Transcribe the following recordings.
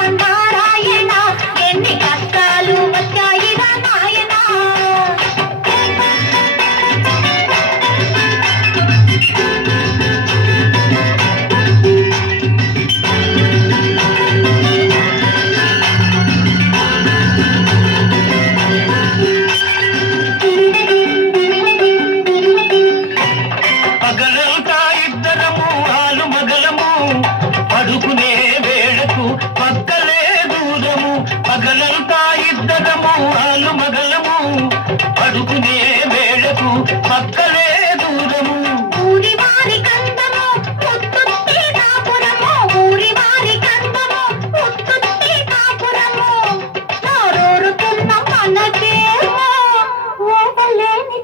శ్రీరామచంద్ర నారాయణ పక్కలే దూరము ఊరి వారి కందము ముత్తుత్తి కాపురము ఊరి వారి కందము ముత్తుత్తి కాపురము నోరూరుతున్న మనకేమో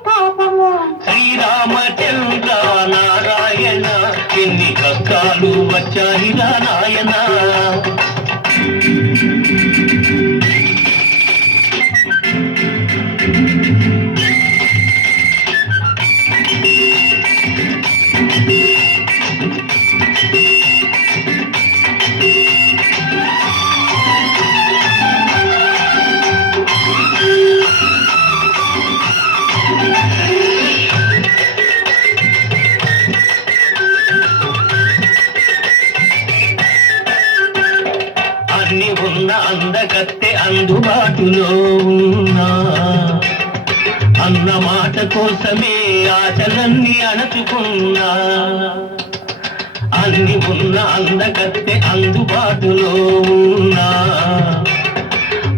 పాపము శ్రీరామచంద్ర నారాయణ ఎన్ని కష్టాలు వచ్చాయిరా నాయన. అన్ని ఉన్న అందకత్తె అందుబాటులో ఉన్నా. అన్న మాట కోసమే ఆశలన్నీ అణచుకున్నా. అన్ని ఉన్న అందకత్తె అందుబాటులో ఉన్నా.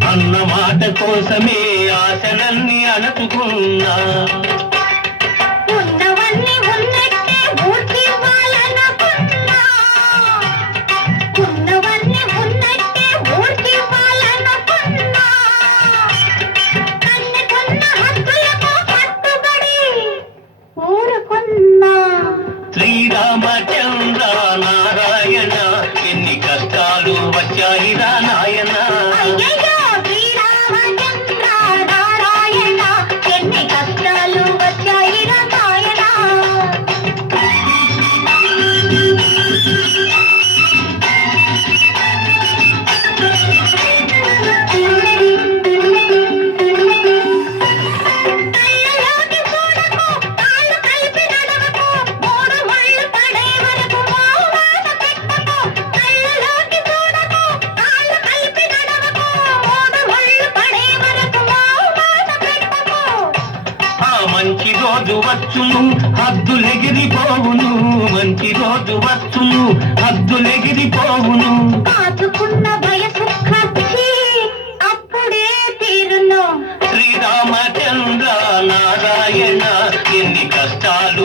అన్న మాట కోసమే ఆశలన్నీ అణచుకున్నా ఉన్నవన్నీ రోజు వచ్చును హద్దులెగిరిపోవును మంచి రోజు వచ్చును హద్దులెగిరిపోవును కాచుకున్న అప్పుడే తీరును. శ్రీరామచంద్ర నారాయణ ఎన్ని కష్టాలు